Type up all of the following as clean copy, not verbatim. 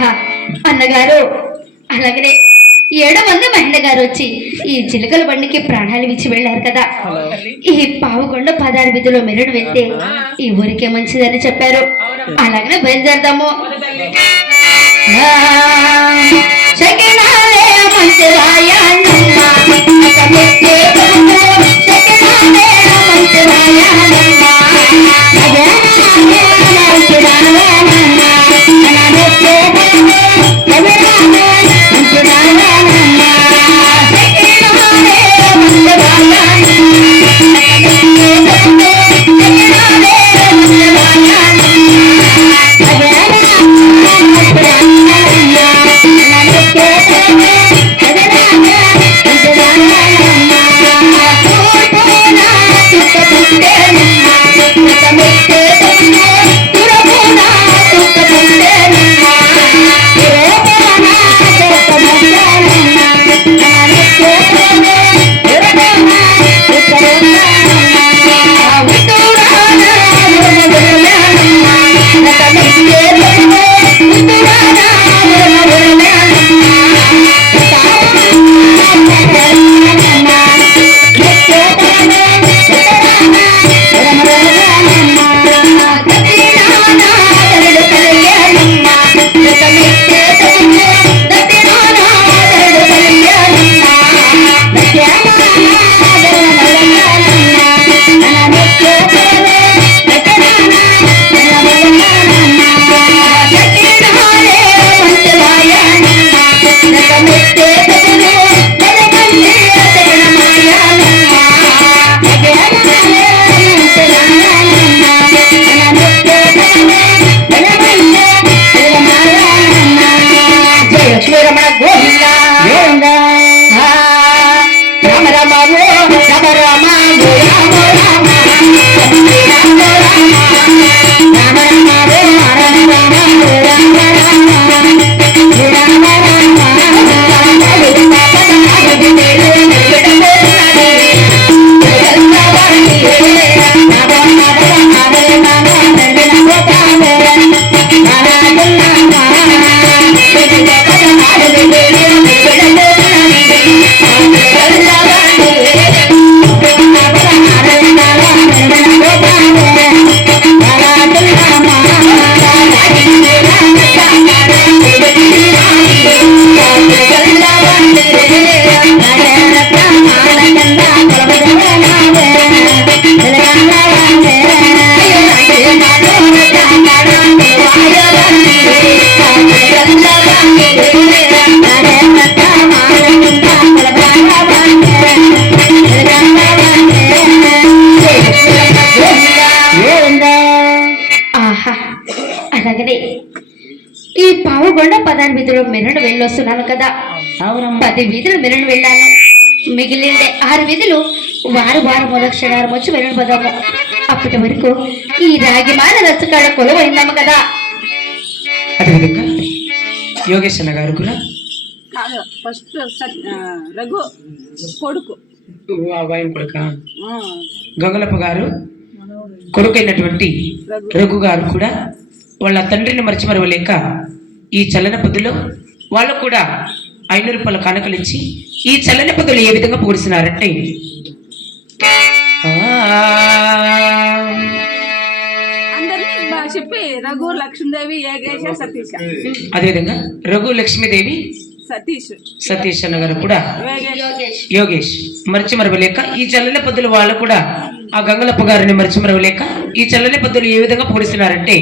ఆహా అన్నగారు, అలాగనే 7 మంది మహిళ గారు వచ్చి ఈ చిలుకల బండికి ప్రాణాలు ఇచ్చి వెళ్ళారు కదా. ఈ పావుకొండ 16 వీధిలో మెరడు వెళ్తే ఈ ఊరికే మంచిదని చెప్పారు. అలాగనే బయలుదేరదాము. అలాగనే ఈ పావుగొండ 16 వీధులు మెరడు వెళ్ళొస్తున్నాను కదా. 10 వీధులు మెరడు వెళ్ళాను. మిగిలిన 6 వీధులు వారం క్షణారం వచ్చి మెరడు పోదాము. అప్పటి వరకు ఈ రాగిమాల రచ్చకాడ కొలువైందాము కదా. అదేవిధంగా యోగేశ్వర గారు కూడా ఫస్ట్ రఘు కొడుకు గంగలప్ప గారు కొడుకైనటువంటి రఘు గారు కూడా వాళ్ళ తండ్రిని మరచిమరవలేక ఈ చలన పొద్దులో వాళ్ళు కూడా 500 రూపాయల కానుకలు ఇచ్చి ఈ చలన పొద్దులు ఏ విధంగా పూడిస్తున్నారంటే, చెప్పి రఘు లక్ష్మీదేవి యోగేశ సతీష్, అదేవిధంగా రఘు లక్ష్మీదేవి సతీష్ అన్న గారు కూడా యోగేష్ మరచిమరవలేక ఈ చల్లని పొద్దులు వాళ్ళు కూడా ఆ గంగలప్ప గారిని మరచిమరవలేక ఈ చల్లని పొద్దులు ఏ విధంగా పూడిస్తున్నారంటే,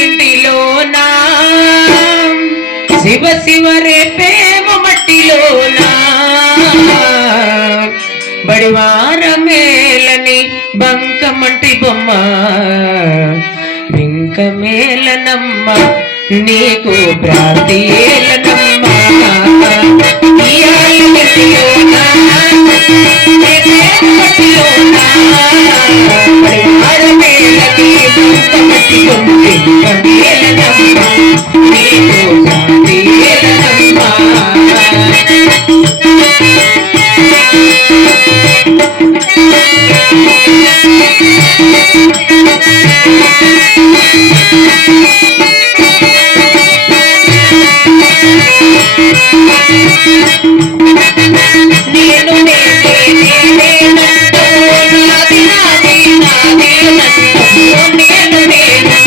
ఇంటిలోనా శివ శివ రేపేమ మట్టిలోనా బడివార మేలని బంకమంటి బొమ్మ బింక మేలనమ్మ నీకు ప్రార్థేలనమ్మ బడివార మేలని బంకమట్టి బొమ్మ బింక మేలనమ్మ నీకు ప్రార్థేలనమ్మ. నేను నేనేనంటూ నాది నాది నాదేనంటూ నేను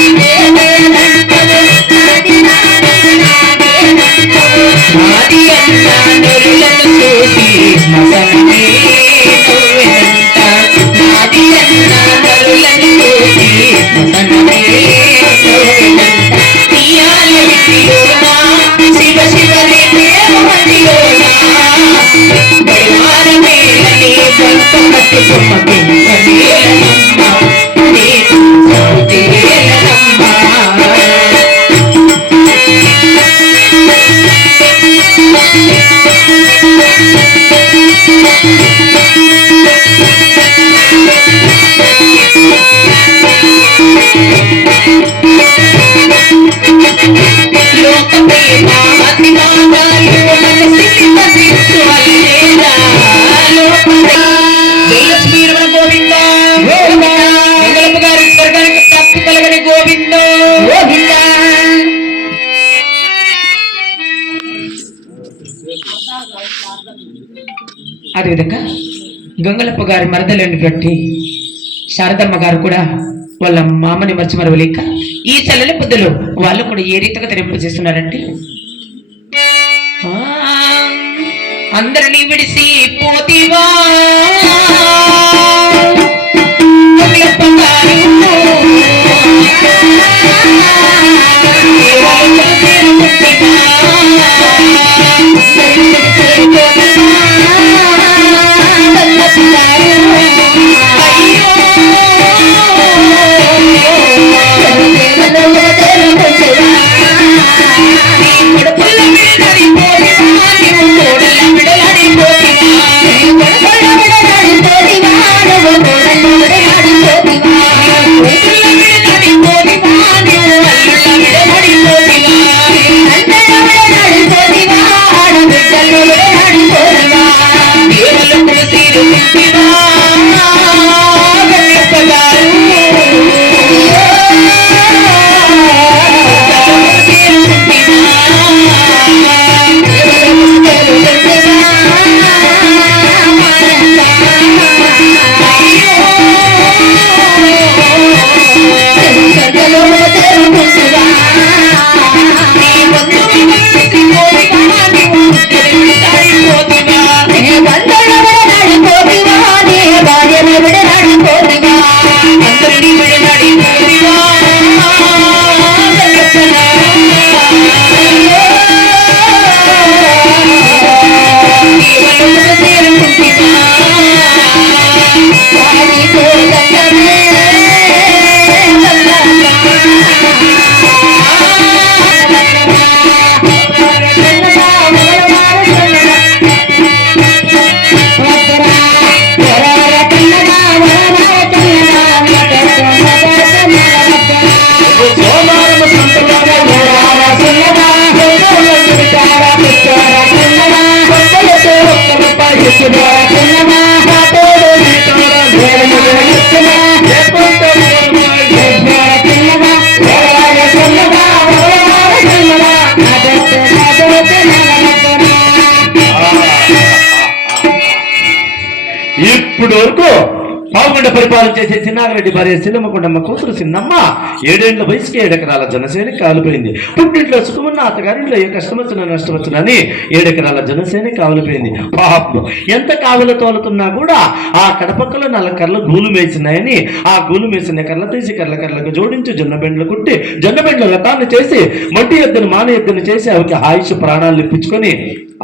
నేనేనంటూ నాది నాది నాదేనంటూ నాది అన్న నరులను చూసి మసనే నువ్వెనంట నాది అన్న నరులను చూసి మసనే నువ్వెనంట తీయాల విధిలోనా శివ శివనే దేవమతిలోనా బడివారమేలని బంత కట్టుకుమ్మ పింకనేలనమ్మ నీ సౌతేలనమ్మ అదేవిధంగా గంగలప్ప గారి మరదలైనటువంటి శారదమ్మ గారు కూడా వాళ్ళ మామని మర్చిమరవలేక ఈ చల్లని పొద్దులో వాళ్ళు కూడా ఏ రీతిగా తెరింపు చేస్తున్నారంటే అందరినీ విడిసి పోతివా గంగలప్ప గారు ఇప్పుడు వరకు పావుగొండ పరిపాలన చేసే చిన్నారెడ్డి భార్య సిన్నమ్మకొండమ్మ కూతురు సిన్నమ్మ 7 ఏళ్ల వయసుకి 7 ఎకరాల జనసేనకి కాలిపోయింది. పుట్టింట్లో సుఖమున్న అత్తగారింట్లో ఏ కష్టం వచ్చినా నష్టం వచ్చినని 7 ఎకరాల జనసేన కాలిపోయింది. పాపం ఎంత కావులు తోలుతున్నా కూడా ఆ కడపక్కలో 4 కర్రలు గూలు మేసినాయని ఆ గూలు మేసిన కర్రలు తీసి కర్లకు జోడించి జొన్నబెండ్లు కుట్టి జొన్నబెండ్ల రథాన్ని చేసి మట్టి ఎద్దును మాన ఎద్దును చేసి అవికి ఆయుష్ ప్రాణాలు ఇప్పించుకొని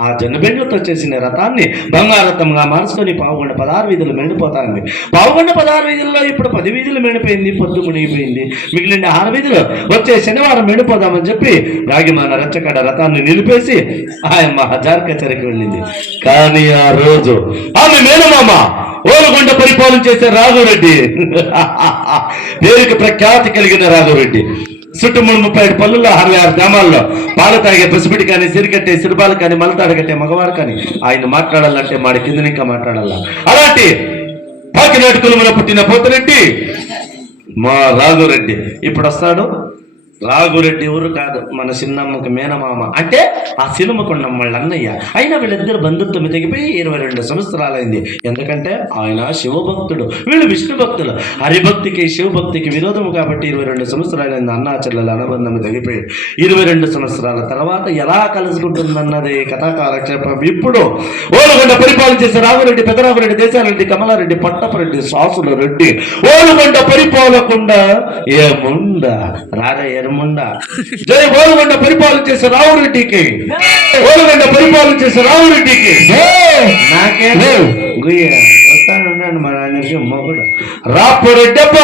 ఆ జొన్నబెండ్లతో చేసిన రథాన్ని బంగారతంగా మార్చుకొని పావుగొండ 16 వీధులు మెండిపోతాంది. పావుగొండ 16 వీధుల్లో ఇప్పుడు 10 వీధులు మెండిపోయింది, పొద్దు మునిగిపోయింది. మిగిలిన 6 వీధులు వచ్చే శనివారం మెండిపోదామని చెప్పి రాగిమాన రచ్చకడ రథాన్ని నిలిపేసి ఆయమ్మ హజార్ కచరికి వెళ్ళింది. కానీ ఆ రోజు ఆమె మేనమామ ఓలగొండ పరిపాలన చేసే రాఘవరెడ్డి పేరుకి ప్రఖ్యాతి కలిగిన రాఘవరెడ్డి చుట్టూ 37 పల్లెల్లో 66 గ్రామాల్లో పాలు తాగే పసిపిడి కానీ సిరికట్టే సిరిబాలు కానీ మలతాడు కట్టే మగవాడు కానీ ఆయన మాట్లాడాలంటే మాడి కింద ఇంకా మాట్లాడాల. అలాంటి పాకినాటి కులమున పుట్టిన పోతిరెడ్డి మా రాఘవరెడ్డి ఇప్పుడు వస్తాడు. రాఘురెడ్డి ఎవరు కాదు, మన చిన్నమ్మకి మేనమామ. అంటే ఆ సినిమకొండం వాళ్ళ అన్నయ్య. అయినా వీళ్ళిద్దరు బంధుత్వం తెగిపోయి 22 సంవత్సరాలైంది. ఎందుకంటే ఆయన శివభక్తుడు, వీళ్ళు విష్ణు భక్తులు. హరిభక్తికి శివభక్తికి విరోధము కాబట్టి 22 సంవత్సరాలైంది అన్నా చెల్లెల అనుబంధం తెగిపోయి. 22 సంవత్సరాల తర్వాత ఎలా కలుసుకుంటుందన్నది కథా కాలక్షేపం. ఇప్పుడు ఓలుగొండ పరిపాలించేసి రాఘురెడ్డి, పెదరాఘురెడ్డి, దేశారెడ్డి, కమలారెడ్డి, పట్టపరెడ్డి, సాసుల రెడ్డి, ఓలుగొండ పరిపాలకుండా ఏముండ రాధ ఎరముండ. జై ఓలుగొండ పరిపాలించేసి రావురెడ్డికి, ఓలుగొండ పరిపాలించేసి రావురెడ్డికి. నాకే వస్తాను మన మొగుడు రాపురెడ్డప్ప.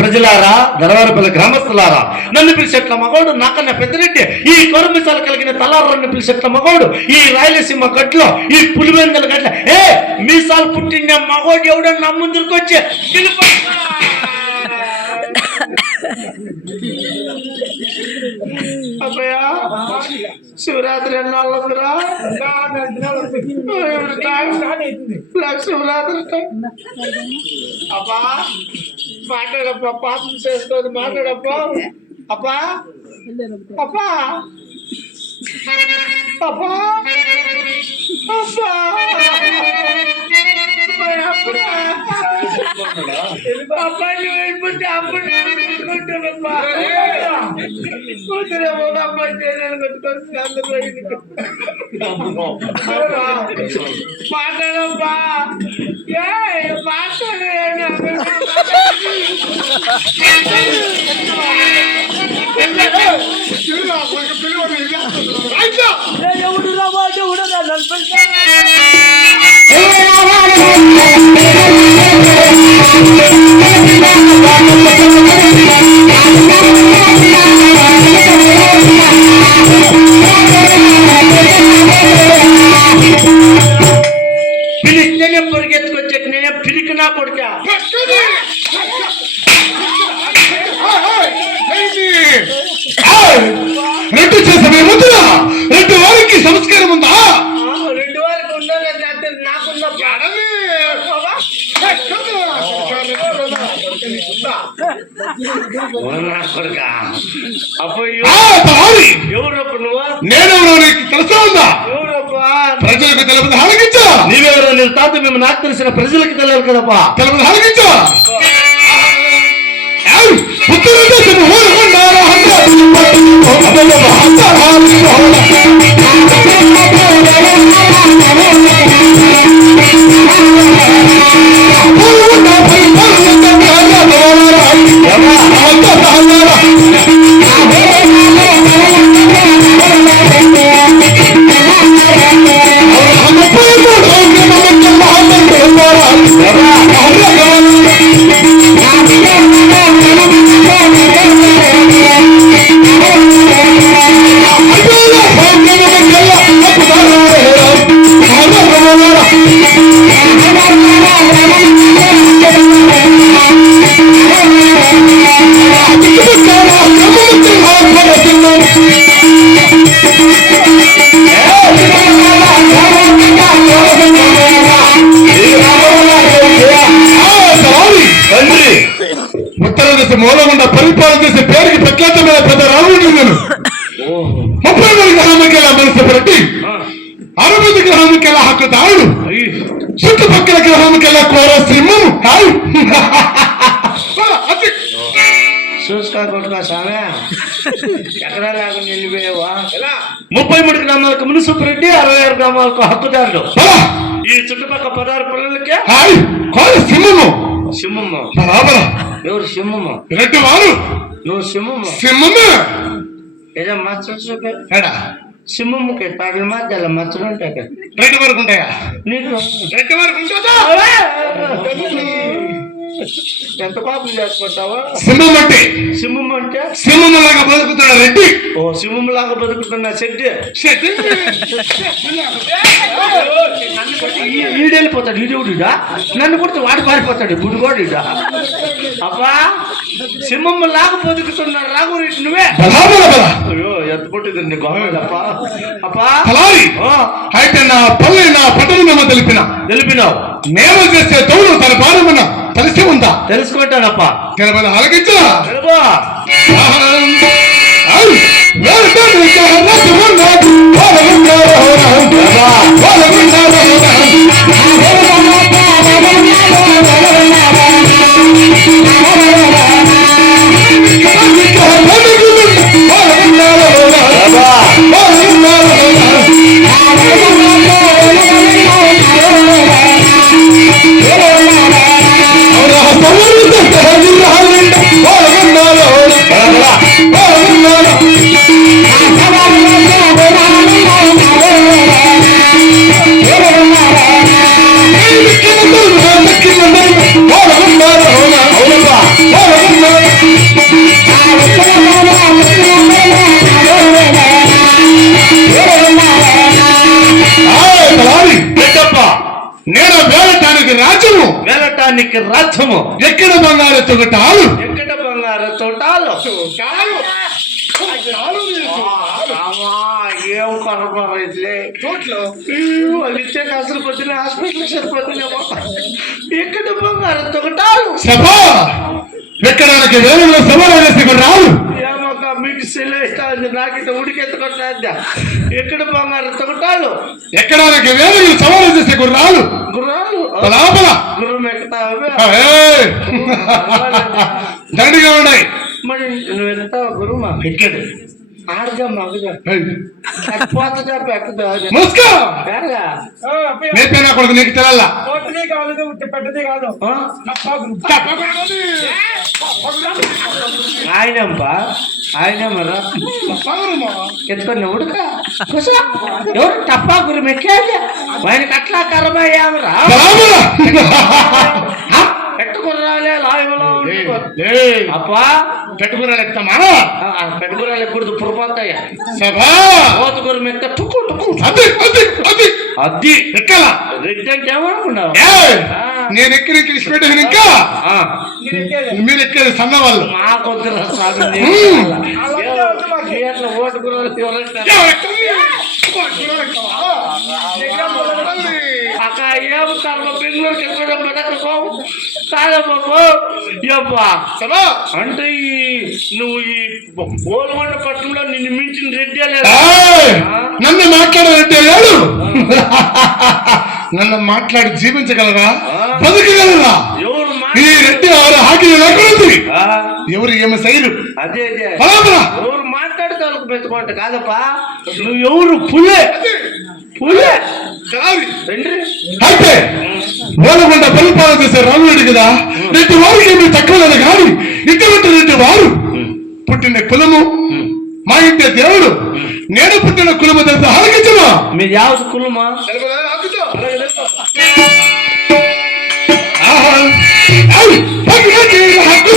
ప్రజలారా, దరవారపల్లి గ్రామస్తులారా, నన్ను పిలిచేట్ల మగోడు నాకన్నా పెద్దరెడ్డి, ఈ కొరమిసాలు కలిగిన తలారని పిలిచేట్ల మగోడు, ఈ రాయలసీమ గట్లో, ఈ పులివెందల గట్ల మీసాలు పుట్టిన మగోడు ఎవడన్నా నా ముందుకు వచ్చి అబ్బయా శివరాత్రి ఎన్నాళ్ళందిరా? శివరాత్రి అబ్బా మాట్లాడప్ప, పాపం చేస్తుంది మాట్లాడప్ప. అబ్బా అబ్బా అబ్బా అబ్బాయి వెళ్ళిపోతే అప్పుడు కూతురేమో అబ్బాయి చేయడానికి కొట్టుకొచ్చి అందరూ మాట్లాడబ్బా. పిలిస్తేనే పరిగెత్తుకొచ్చాక నేనే పిరికి నా కొడుకా. రెడ్డి చేసే ముందున రెడ్డి వారికి సంస్కారం ఉందా? రెండు వారికి ఉండాలి నాకున్న ఎవరప్పు నువ్వు నేనెవరో నీకు తెలుసా ఉందా? ఎవరప్పా ప్రజలకు తెలుపు ఆలకించా. నీవెవరో నీ తాత మేము నాకు తెలిసిన ప్రజలకు తెలియదు కదప్పా. తెలుపు ఆలకించా. ఉత్తర దేశము మూలగుండా పరిపాలన చేసే పేరుకి ప్రఖ్యాతమైన పెద్ద రాముడు నేను 30 గ్రామంకెల్లా మనసు పెట్టి 60 గ్రామంకెల్లా హక్కుదారుడు చుట్టుపక్కల గ్రామంకెల్లా కోర సింహము చూసుకో కొట్టుకో స్వామి ఎక్కడా లేకుండా వెళ్ళిపోయావా 33 గ్రామాలకు మున్సిపల్ రెడ్డి 66 గ్రామాలకు హక్కుదారుడు. ఈ చుట్టుపక్కల 16 పిల్లలకే కోర సింహము సింహమ్మ. బరాబర ఎవరు సింహమ్మ? రెడ్డి వారు నువ్వు సింహమ్మ సింహమే ఏదో మచ్చలు చూపే ఎడా సింహమ్మకి పగల మధ్యలో మచ్చలు ఉంటాయి కదా రెడ్డి వరకు ఉంటాయా? నీకు రెడ్డి వరకు ఉంటుందా? ఎంత కోపం చేసుకుంటావా? సింహం అంటే సింహం అంటే సింహం లాగా బతుకుతాడు రెడ్డి. ఓ సింహం లాగా బతుకుతున్నా చెడ్డి ఈడెళ్ళిపోతాడు. ఈడేవుడిడా నన్ను కొడితే వాడు పారిపోతాడు. గుడిగోడిడా అబ్బా సింహం లాగా బతుకుతున్నాడు రాఘురెడ్డి నువ్వే. అయ్యో ఎంత పుట్టింది నీ గొప్ప అబ్బా. అయితే నా పల్లె నా పట్టణం తెలిపినావు. నేను చేసే తోడు తన భారమన్న తెలిసి ఉందా? తెలుసుకుంటానప్ప. తెలబద ఆలకించా. నేను వేలటానికి రాజ్యము. వేలటానికి రాజ్యము. ఎక్కడ బంగారు తోటాలు. ఎక్కడ బంగారు తోటాలు. ఏం పరపరైతే వాళ్ళు ఇచ్చే అసలు పొద్దున హాస్పిటల్ సరిపోతున్నామో. ఎక్కడ బంగారు తోటాలు. సభ ఎక్కడానికి వేలలో సభలో వేసి రాదు. ఏమొక మీకు సెలవుస్తుంది నాకింత ఉడికెత్తుకుంటా. ఎక్కడ బంగారు తోటాలు. ఎక్కడానికి వేలలో సవాలు చేసే గుర్రాలు. గుర్రాలు లోపల గుర్రం ఎక్కుతావా? దండిగా ఉన్నాయి. మరి నువ్వు వెళ్తావా గురుమా? ఎక్కడు ఆడదా మగదా పోతుందా పెక్కదా? నేర్పినా కొడుకు నీకు తెలల్లా. ఆయనంపా ఆయనమ్మరా ఎత్తుకొని ఉడక ఎవరు తప్పా గురు మెక్కేది ఆయనకి అట్లా కరమయ్యామరా. పెట్టుకురాలే లాయవలో అప్పా పెట్టుకురాలు ఎత్తామా? పెట్టుకురాలు ఎక్కడదు పురపోతాయా? కోతకూర మెత్త టుక్కు టుక్కు అది అది అది అది ఎక్కల రెడ్డి అంటే ఏమనుకున్నావు? నేను ఎక్కిన ఇష్టపెట్టాను ఇంకా ఆ, మీరు ఎక్కేది సన్న వాళ్ళు మాకొద్దురా సాగు అక్క ఏం కర్మ బెంగళూరుకి వెళ్ళడం మెదకకు కాదమ్మా అంటే నువ్వు ఈ గోల్కొండ పట్టణంలో నిన్ను మించిన రెడ్డి లేదు. నన్ను మాట్లాడాలంటే లేడు నన్ను మాట్లాడి జీవించగలరా బతకగలరా ఎవరు ఈ రెడ్డి ఎవరు హాకీ ఎక్కడుంది ఎవరు ఏమి శైలు అదే అదే బలాబలా ఎవరు మాట్లాడితే వాళ్ళకు పెట్టుకోంట కాదప్పా నువ్వు ఎవరు పులే పులే రండి అయితే ఓలగొండ పరిపాలన చేసే రాముడు కదా రెడ్డి వారికి ఏమి తక్కువ లేదు కానీ ఇటువంటి రెడ్డి వారు పుట్టిన కులము మా ఇంటి దేవుడు నేను పుట్టిన కులము తెలిసి ఆలకించను మీరు యావత్ కులమా తెలుగుదా? ఆలకించు.